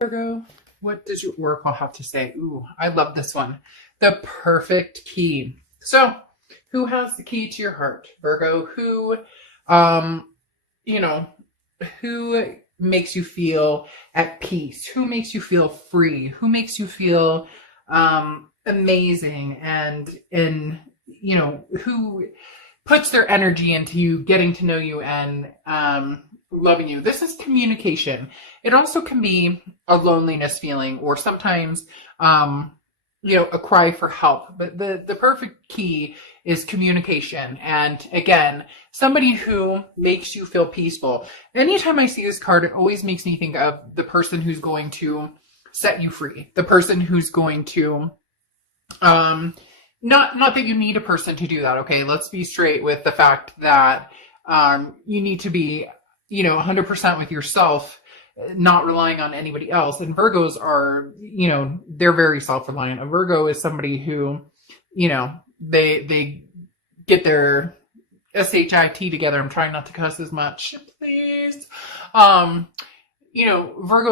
Virgo, what does your oracle have to say? Ooh, I love this one. The perfect key. So, who has the key to your heart, Virgo? Um, you know, who makes you feel at peace? Who makes you feel free? Who makes you feel amazing? And who puts their energy into you getting to know you and loving you. This is communication. It also can be a loneliness feeling or sometimes a cry for help. But the perfect key is communication. And again, somebody who makes you feel peaceful. Anytime I see this card, it always makes me think of the person who's going to set you free, the person who's going to not that you need a person to do that. Okay, let's be straight with the fact that you need to be 100% with yourself, not relying on anybody else. And Virgos are, they're very self-reliant. A Virgo is somebody who, they get their SHIT together. I'm trying not to cuss as much, please. Virgos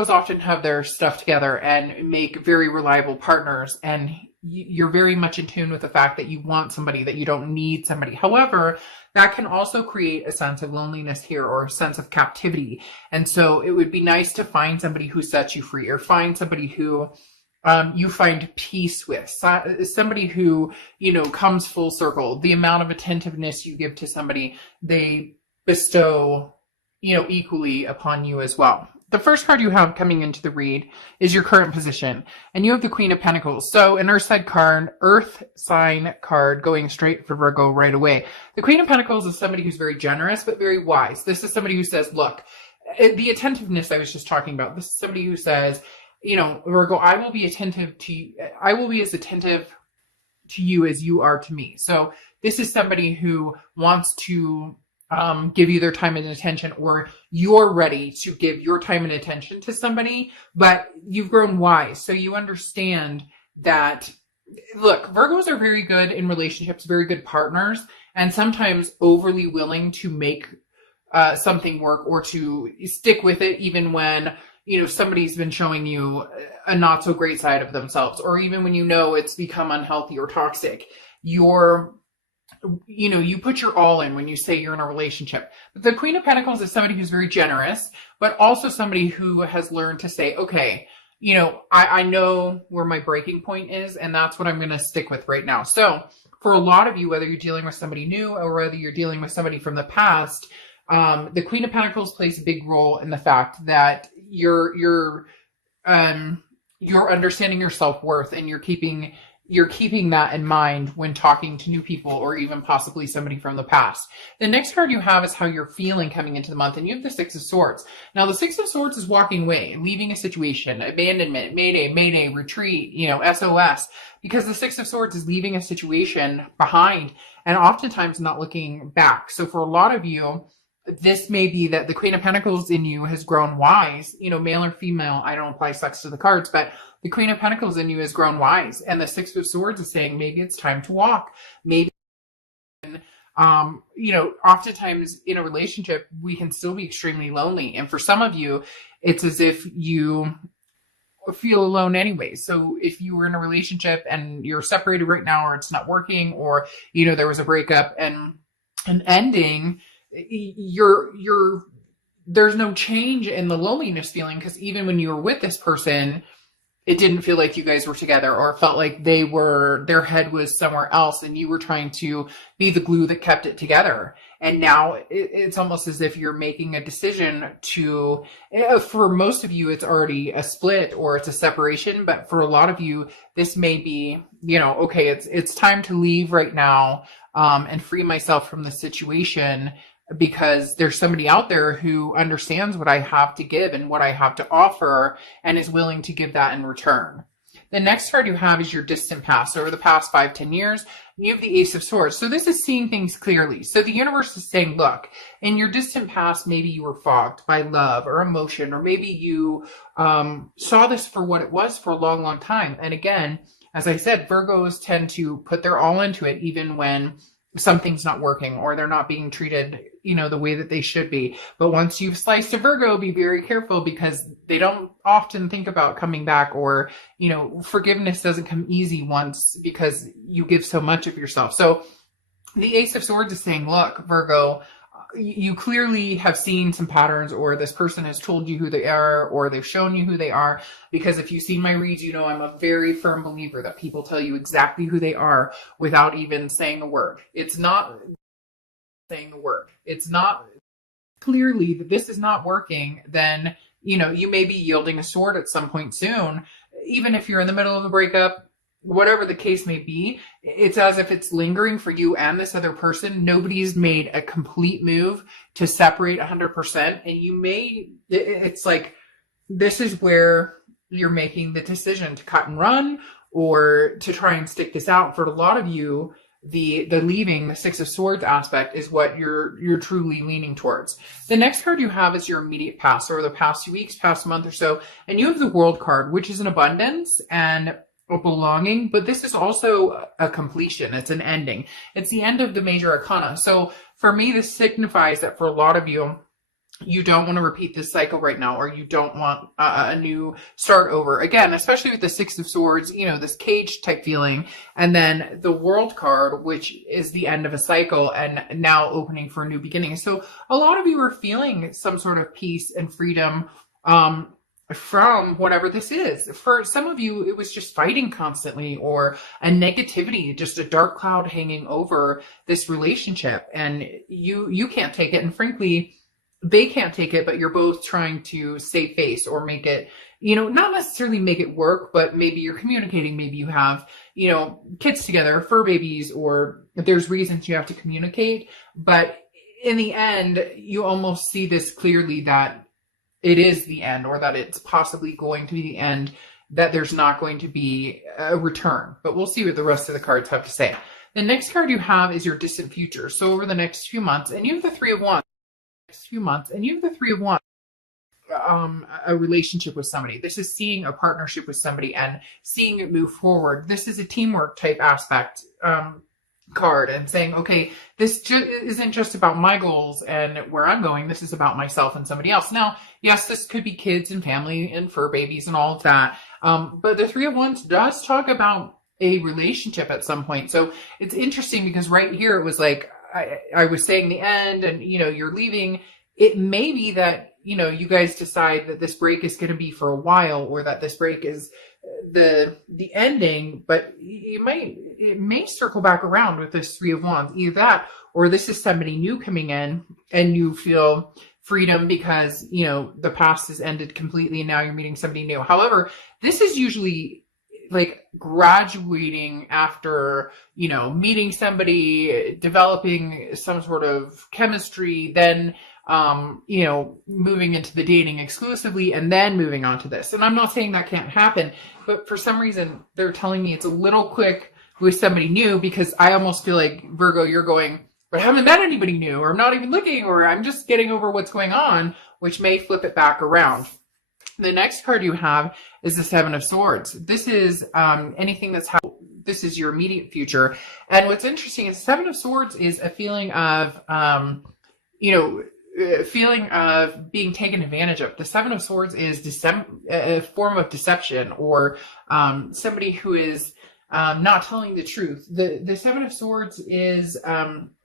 often have their stuff together and make very reliable partners, and you're very much in tune with the fact that you want somebody, that you don't need somebody. However, that can also create a sense of loneliness here or a sense of captivity. And so it would be nice to find somebody who sets you free, or find somebody who you find peace with, somebody who, comes full circle. The amount of attentiveness you give to somebody, they bestow, equally upon you as well. The first card you have coming into the read is your current position, and you have the Queen of Pentacles. So an Earth sign card going straight for Virgo right away. The Queen of Pentacles is somebody who's very generous, but very wise. This is somebody who says, look, the attentiveness I was just talking about, this is somebody who says, Virgo, I will be attentive to you. I will be as attentive to you as you are to me. So this is somebody who wants to give you their time and attention, or you're ready to give your time and attention to somebody, but you've grown wise. So you understand that, look, Virgos are very good in relationships, very good partners, and sometimes overly willing to make something work or to stick with it, even when, somebody's been showing you a not so great side of themselves, or even when it's become unhealthy or toxic. You put your all in when you say you're in a relationship. But the Queen of Pentacles is somebody who's very generous, but also somebody who has learned to say, okay, I know where my breaking point is, and that's what I'm going to stick with right now. So for a lot of you, whether you're dealing with somebody new or whether you're dealing with somebody from the past, the Queen of Pentacles plays a big role in the fact that you're understanding your self-worth, and you're keeping that in mind when talking to new people, or even possibly somebody from the past. The next card you have is how you're feeling coming into the month, and you have the Six of Swords. Now, the Six of Swords is walking away, leaving a situation, abandonment, mayday, retreat, SOS, because the Six of Swords is leaving a situation behind and oftentimes not looking back. So for a lot of you, this may be that the Queen of Pentacles in you has grown wise, male or female. I don't apply sex to the cards, but the Queen of Pentacles in you has grown wise. And the Six of Swords is saying maybe it's time to walk. Maybe, oftentimes in a relationship, we can still be extremely lonely. And for some of you, it's as if you feel alone anyway. So if you were in a relationship and you're separated right now, or it's not working, or, there was a breakup and an ending, there's no change in the loneliness feeling, because even when you were with this person, it didn't feel like you guys were together, or it felt like their head was somewhere else, and you were trying to be the glue that kept it together. And now it's almost as if you're making a decision for most of you, it's already a split or it's a separation. But for a lot of you, this may be, okay, it's time to leave right now, and free myself from the situation, because there's somebody out there who understands what I have to give and what I have to offer, and is willing to give that in return. The next card you have is your distant past, over the past 5-10 years. And you have the Ace of Swords. So this is seeing things clearly. So the universe is saying, look, in your distant past, maybe you were fogged by love or emotion, or maybe you saw this for what it was for a long, long time. And again, as I said, Virgos tend to put their all into it, even when something's not working, or they're not being treated the way that they should be. But once you've sliced a Virgo, be very careful, because they don't often think about coming back, or, forgiveness doesn't come easy once, because you give so much of yourself. So the Ace of Swords is saying, look, Virgo, you clearly have seen some patterns, or this person has told you who they are, or they've shown you who they are. Because if you've seen my reads, I'm a very firm believer that people tell you exactly who they are without even saying a word. It's not saying the word. It's not clearly that this is not working, then, you may be yielding a sword at some point soon. Even if you're in the middle of a breakup, whatever the case may be, it's as if it's lingering for you and this other person. Nobody's made a complete move to separate 100%. And it's like, this is where you're making the decision to cut and run, or to try and stick this out. For a lot of you, the leaving, the Six of Swords aspect is what you're truly leaning towards. The next card you have is your immediate past, or the past 2 weeks, past month or so. And you have the World card, which is an abundance and a belonging, but this is also a completion. It's an ending. It's the end of the major arcana. So for me, this signifies that for a lot of you, you don't want to repeat this cycle right now, or you don't want a new start over again, especially with the Six of Swords, this cage type feeling. And then the World card, which is the end of a cycle and now opening for a new beginning. So a lot of you are feeling some sort of peace and freedom, from whatever this is. For some of you, it was just fighting constantly, or a negativity, just a dark cloud hanging over this relationship, and you can't take it. And frankly, they can't take it, but you're both trying to save face, or make it, not necessarily make it work, but maybe you're communicating. Maybe you have, kids together, fur babies, or there's reasons you have to communicate. But in the end, you almost see this clearly, that it is the end, or that it's possibly going to be the end, that there's not going to be a return. But we'll see what the rest of the cards have to say. The next card you have is your distant future. So over the next few months, and you have the Three of Wands. A relationship with somebody. This is seeing a partnership with somebody and seeing it move forward. This is a teamwork type aspect card, and saying, okay, this isn't just about my goals and where I'm going. This is about myself and somebody else. Now, yes, this could be kids and family and fur babies and all of that. But the Three of Wands does talk about a relationship at some point. So it's interesting, because right here it was like, I was saying the end, and, you're leaving. It may be that, you guys decide that this break is going to be for a while, or that this break is the ending, but it may circle back around with this Three of Wands. Either that, or this is somebody new coming in, and you feel freedom because, the past has ended completely, and now you're meeting somebody new. However, this is usually like graduating after, meeting somebody, developing some sort of chemistry, then moving into the dating exclusively, and then moving on to this. And I'm not saying that can't happen, but for some reason they're telling me it's a little quick with somebody new, because I almost feel like, Virgo, you're going, but I haven't met anybody new, or I'm not even looking, or I'm just getting over what's going on, which may flip it back around. The next card you have is the Seven of Swords. This is anything that's this is your immediate future. And what's interesting is Seven of Swords is a feeling of, being taken advantage of. The Seven of Swords is a form of deception, or somebody who is not telling the truth. The Seven of Swords is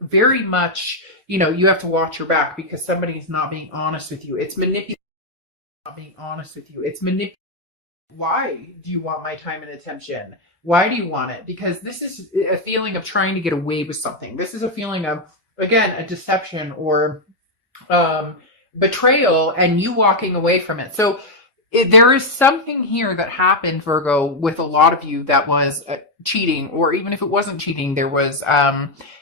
very much, you have to watch your back, because somebody's not being honest with you. It's manipulating. Not being honest with you. It's manipulating. Why do you want my time and attention? Why do you want it? Because this is a feeling of trying to get away with something. This is a feeling of, again, a deception, or betrayal, and you walking away from it. So there is something here that happened, Virgo, with a lot of you that was cheating, or even if it wasn't cheating, there was,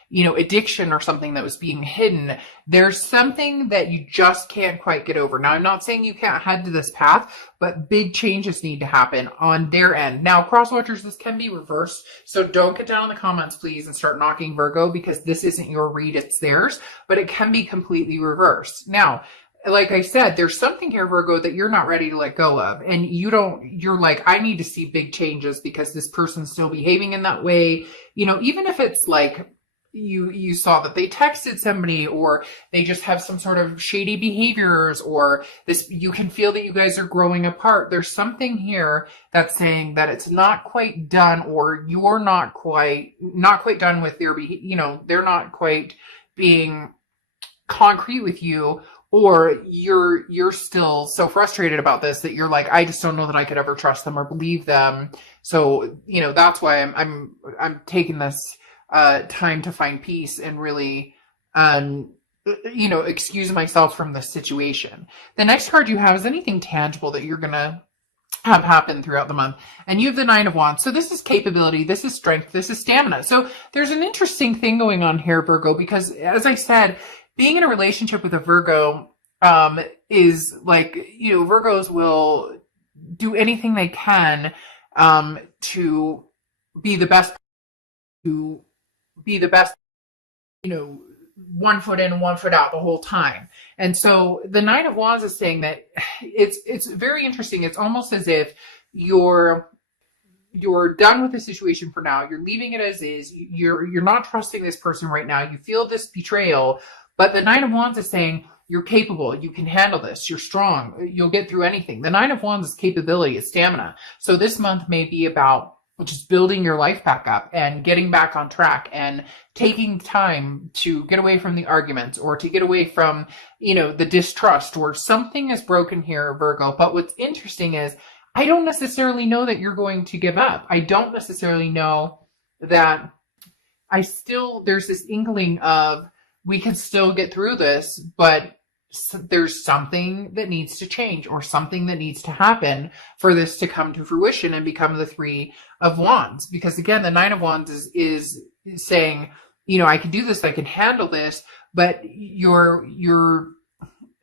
addiction or something that was being hidden. There's something that you just can't quite get over. Now, I'm not saying you can't head to this path, but big changes need to happen on their end. Now, cross watchers, this can be reversed. So don't get down in the comments, please, and start knocking Virgo, because this isn't your read, it's theirs, but it can be completely reversed. Now, like I said, there's something here, Virgo, that you're not ready to let go of. And you're like, I need to see big changes, because this person's still behaving in that way. Even if it's like, you saw that they texted somebody, or they just have some sort of shady behaviors, or this, you can feel that you guys are growing apart. There's something here that's saying that it's not quite done, or you're not quite done with their they're not quite being concrete with you, or you're still so frustrated about this that you're like, I just don't know that I could ever trust them or believe them. So, that's why I'm taking this time to find peace and really, excuse myself from this situation. The next card you have is anything tangible that you're going to have happen throughout the month. And you have the Nine of Wands. So this is capability, this is strength, this is stamina. So there's an interesting thing going on here, Virgo, because as I said, being in a relationship with a Virgo is like, Virgos will do anything they can to be the best, one foot in, one foot out the whole time. And so the Nine of Wands is saying that it's very interesting. It's almost as if you're done with the situation for now. You're leaving it as is. You're not trusting this person right now. You feel this betrayal, but the Nine of Wands is saying you're capable. You can handle this. You're strong. You'll get through anything. The Nine of Wands is capability, it's stamina. So this month may be about just building your life back up and getting back on track and taking time to get away from the arguments, or to get away from, the distrust, or something is broken here, Virgo. But what's interesting is I don't necessarily know that you're going to give up. I don't necessarily know that there's this inkling of we can still get through this, but there's something that needs to change, or something that needs to happen for this to come to fruition and become the Three of Wands. Because again, the Nine of Wands is saying, I can do this, I can handle this, but you're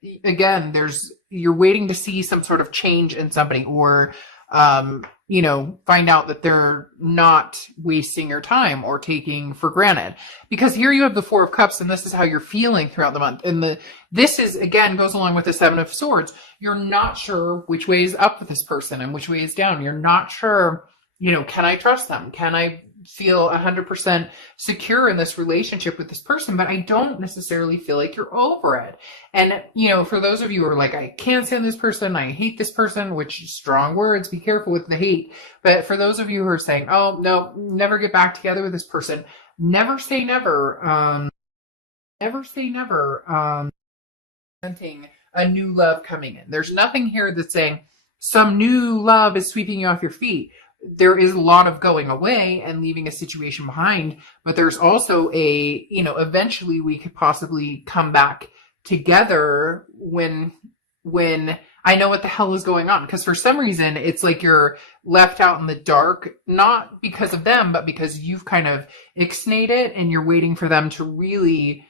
waiting to see some sort of change in somebody, or find out that they're not wasting your time or taking for granted. Because here you have the Four of Cups, and this is how you're feeling throughout the month. And this is, again, goes along with the Seven of Swords. You're not sure which way is up with this person and which way is down. You're not sure, can I trust them? Can I feel 100% secure in this relationship with this person? But I don't necessarily feel like you're over it. And, for those of you who are like, I can't stand this person, I hate this person, which strong words, be careful with the hate. But for those of you who are saying, oh, no, never get back together with this person, never say never. Never say never. Presenting a new love coming in. There's nothing here that's saying some new love is sweeping you off your feet. There is a lot of going away and leaving a situation behind, but there's also eventually we could possibly come back together when I know what the hell is going on. Because for some reason, it's like you're left out in the dark, not because of them, but because you've kind of ixnayed it and you're waiting for them to really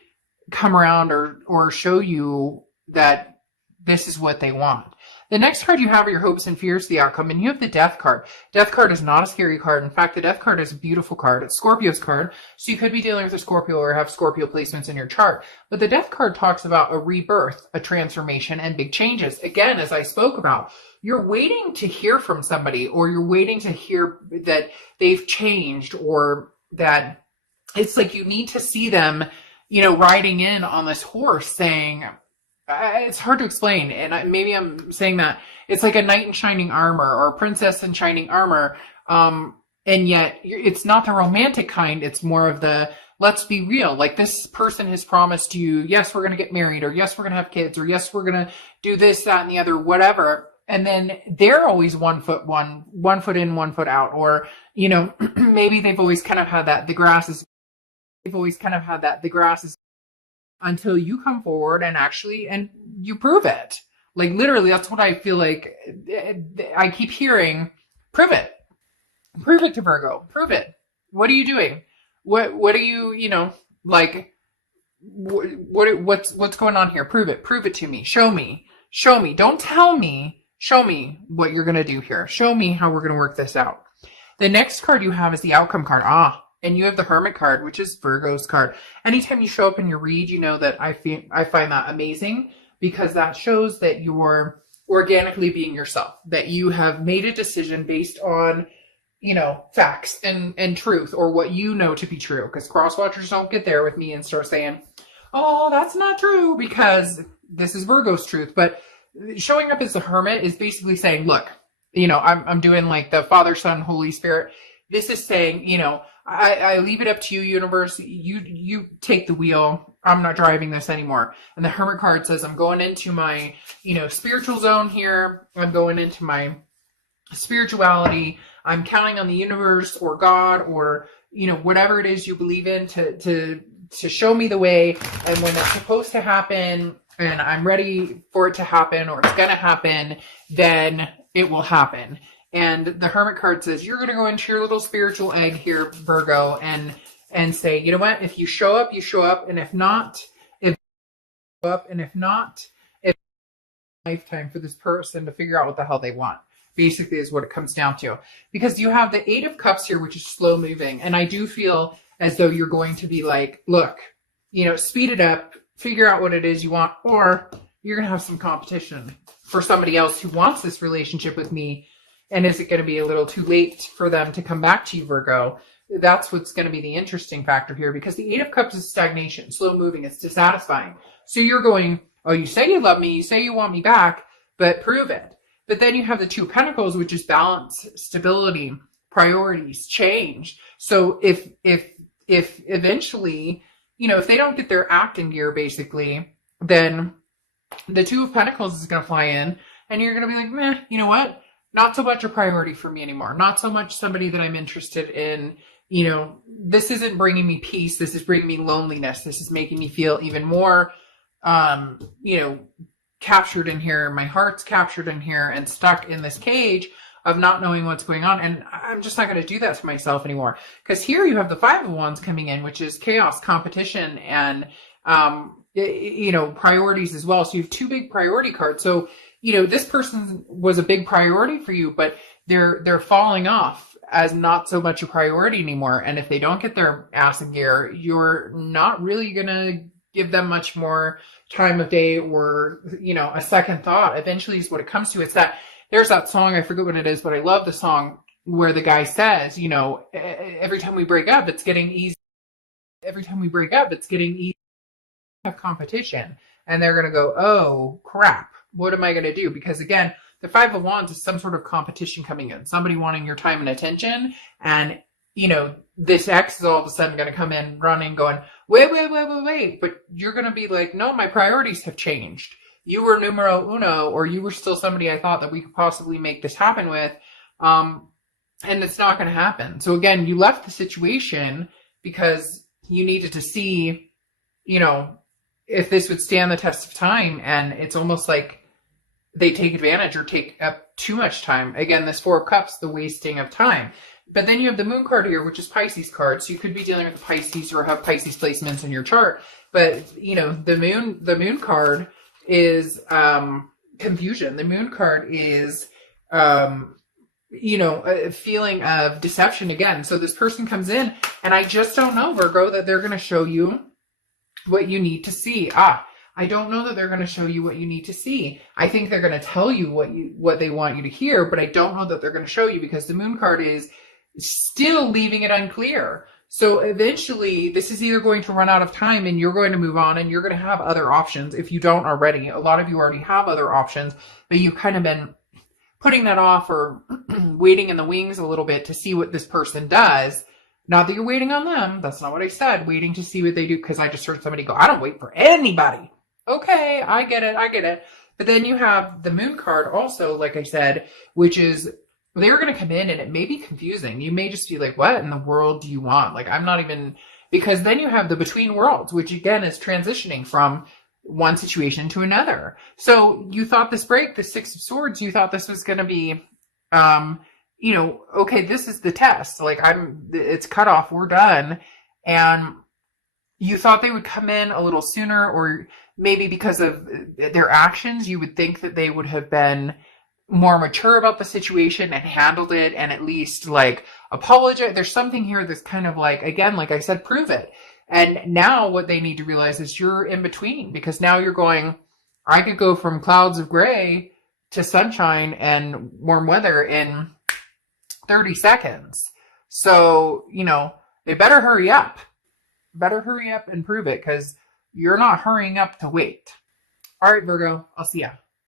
come around or show you that this is what they want. The next card you have are your hopes and fears, the outcome, and you have the Death card. Death card is not a scary card. In fact, the Death card is a beautiful card. It's Scorpio's card, so you could be dealing with a Scorpio or have Scorpio placements in your chart. But the Death card talks about a rebirth, a transformation, and big changes. Again, as I spoke about, you're waiting to hear from somebody, or you're waiting to hear that they've changed, or that it's like you need to see them, riding in on this horse saying, it's hard to explain, and maybe I'm saying that it's like a knight in shining armor or a princess in shining armor, and yet it's not the romantic kind. It's more of the, let's be real, like this person has promised you, yes, we're going to get married, or yes, we're going to have kids, or yes, we're going to do this, that, and the other, whatever. And then they're always one foot in, one foot out, or maybe they've always kind of had that the grass is until you come forward and you prove it. Like literally, that's what I feel like. I keep hearing, prove it to Virgo, prove it. What are you doing? What are you, what's going on here? Prove it to me. Show me. Don't tell me. Show me what you're going to do here. Show me how we're going to work this out. The next card you have is the outcome card. And you have the Hermit card, which is Virgo's card. Anytime you show up in your read, you know that I find that amazing, because that shows that you're organically being yourself, that you have made a decision based on, facts and truth, or what you know to be true. Because cross watchers don't get there with me and start saying, oh, that's not true, because this is Virgo's truth. But showing up as the hermit is basically saying, look, I'm doing like the Father, Son, Holy Spirit. This is saying, I leave it up to you, universe. You take the wheel. I'm not driving this anymore. And the Hermit card says, I'm going into my, spiritual zone here. I'm going into my spirituality. I'm counting on the universe or God or, whatever it is you believe in to show me the way. And when it's supposed to happen and I'm ready for it to happen, or it's going to happen, then it will happen. And the Hermit card says, you're going to go into your little spiritual egg here, Virgo, and say, you know what? If you show up, you show up. And if not, it's lifetime for this person to figure out what the hell they want. Basically is what it comes down to. Because you have the Eight of Cups here, which is slow moving. And I do feel as though you're going to be like, look, speed it up, figure out what it is you want, or you're going to have some competition for somebody else who wants this relationship with me. And is it going to be a little too late for them to come back to you, Virgo? That's what's going to be the interesting factor here, because the Eight of Cups is stagnation, slow moving, it's dissatisfying. So you're going, oh, you say you love me, you say you want me back, but prove it. But then you have the Two of Pentacles, which is balance, stability, priorities, change. So if eventually, if they don't get their act in gear, basically, then the Two of Pentacles is going to fly in, and you're going to be like, meh, you know what? Not so much a priority for me anymore. Not so much somebody that I'm interested in. This isn't bringing me peace. This is bringing me loneliness. This is making me feel even more, captured in here. My heart's captured in here and stuck in this cage of not knowing what's going on. And I'm just not going to do that to myself anymore. Because here you have the Five of Wands coming in, which is chaos, competition, and, priorities as well. So you have two big priority cards. So, this person was a big priority for you, but they're falling off as not so much a priority anymore. And if they don't get their ass in gear, you're not really going to give them much more time of day or, a second thought. Eventually is what it comes to. It's that there's that song, I forget what it is, but I love the song where the guy says, every time we break up, it's getting easy. Every time we break up, it's getting easy to have competition. And they're going to go, oh, crap. What am I going to do? Because again, the Five of Wands is some sort of competition coming in. Somebody wanting your time and attention. And, this ex is all of a sudden going to come in running, going, wait. But you're going to be like, no, my priorities have changed. You were numero uno, or you were still somebody I thought that we could possibly make this happen with. And it's not going to happen. So again, you left the situation because you needed to see, if this would stand the test of time. And it's almost like they take advantage or take up too much time. Again, this Four of Cups, the wasting of time. But then you have the Moon card here, which is Pisces card. So you could be dealing with Pisces or have Pisces placements in your chart. But, the Moon card is confusion. The Moon card is, a feeling of deception again. So this person comes in, and I just don't know, Virgo, that they're going to show you what you need to see. I don't know that they're going to show you what you need to see. I think they're going to tell you what they want you to hear, but I don't know that they're going to show you, because the Moon card is still leaving it unclear. So eventually this is either going to run out of time and you're going to move on and you're going to have other options if you don't already. A lot of you already have other options, but you've kind of been putting that off or waiting in the wings a little bit to see what this person does. Not that you're waiting on them. That's not what I said. Waiting to see what they do, because I just heard somebody go, I don't wait for anybody. Okay, I get it. But then you have the Moon card also, like I said, which is they're going to come in and it may be confusing. You may just be like, what in the world do you want? Like, I'm not even, because then you have the Between Worlds, which again is transitioning from one situation to another. So you thought this break, the Six of Swords, you thought this was going to be, okay, this is the test. Like it's cut off. We're done. And you thought they would come in a little sooner, or maybe because of their actions, you would think that they would have been more mature about the situation and handled it and at least like apologize. There's something here that's kind of like, again, like I said, prove it. And now what they need to realize is you're in between, because now you're going, I could go from clouds of gray to sunshine and warm weather in 30 seconds. So, they better hurry up. Better hurry up and prove it, because you're not hurrying up to wait. All right, Virgo, I'll see ya.